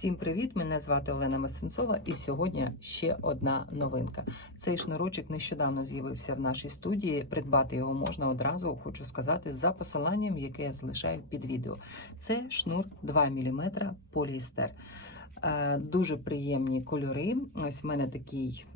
Всім привіт! Мене звати Олена Масенцова, і сьогодні ще одна новинка. Цей шнурочок нещодавно з'явився в нашій студії. Придбати його можна одразу, хочу сказати, за посиланням, яке я залишаю під відео. Це шнур 2 мм поліестер. Е, Дуже приємні кольори. Ось в мене такий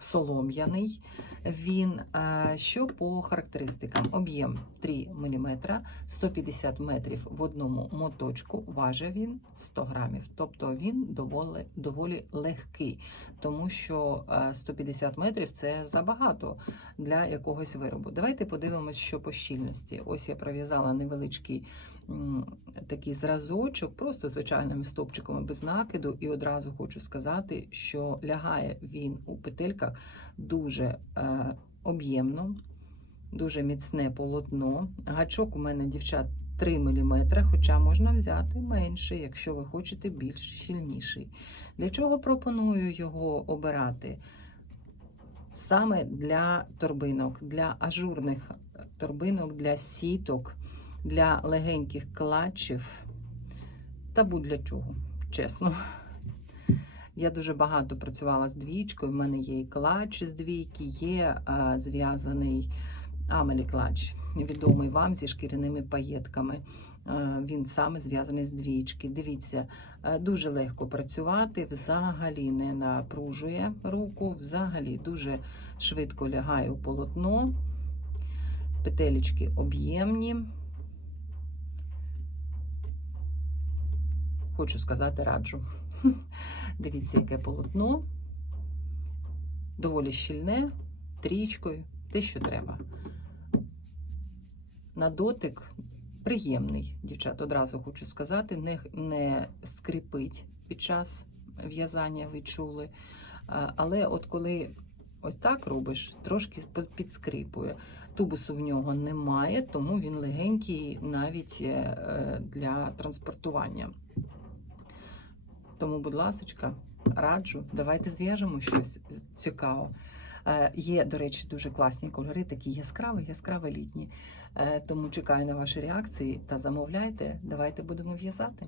солом'яний. Він е, що по характеристикам? Об'єм 3 мм, 150 метрів в одному моточку. Важить він 100 грамів. Тобто він доволі, доволі легкий, тому що е, 150 метрів це забагато для якогось виробу. Давайте подивимось, що по щільності. Ось я пров'язала невеличкий такий зразочок, просто звичайними стопчиками без накиду, і одразу хочу сказати, що лягає він у петельках дуже е, об'ємно, дуже міцне полотно. Гачок у мене, дівчат, 3 мм, хоча можна взяти менший, якщо ви хочете більш щільніший. Для чого пропоную його обирати? Саме для торбинок, для ажурних торбинок, для сіток, для легеньких клатчів та будь-для чого, чесно. Я дуже багато працювала з двічкою. У мене є і клатч з двійки, є а, зв'язаний Амелі клатч, відомий вам зі шкіряними паєтками. Він саме зв'язаний з двічки. Дивіться, дуже легко працювати, взагалі не напружує руку, взагалі дуже швидко лягає у полотно. Петелечки об'ємні. Хочу сказати, раджу. Дивіться, яке полотно. Доволі щільне, трічкою, те, що треба. На дотик приємний, дівчат, одразу хочу сказати, не, не скрипить під час в'язання, ви чули. Але от коли ось так робиш, трошки підскрипує. Тубусу в нього немає, тому він легенький навіть е, для транспортування. Тому, будь ласка, раджу, давайте зв'яжемо щось цікаве. Е, Є, до речі, дуже класні кольори, такі яскраві, яскраві літні. Е, Тому чекаю на ваші реакції та замовляйте. Давайте будемо в'язати.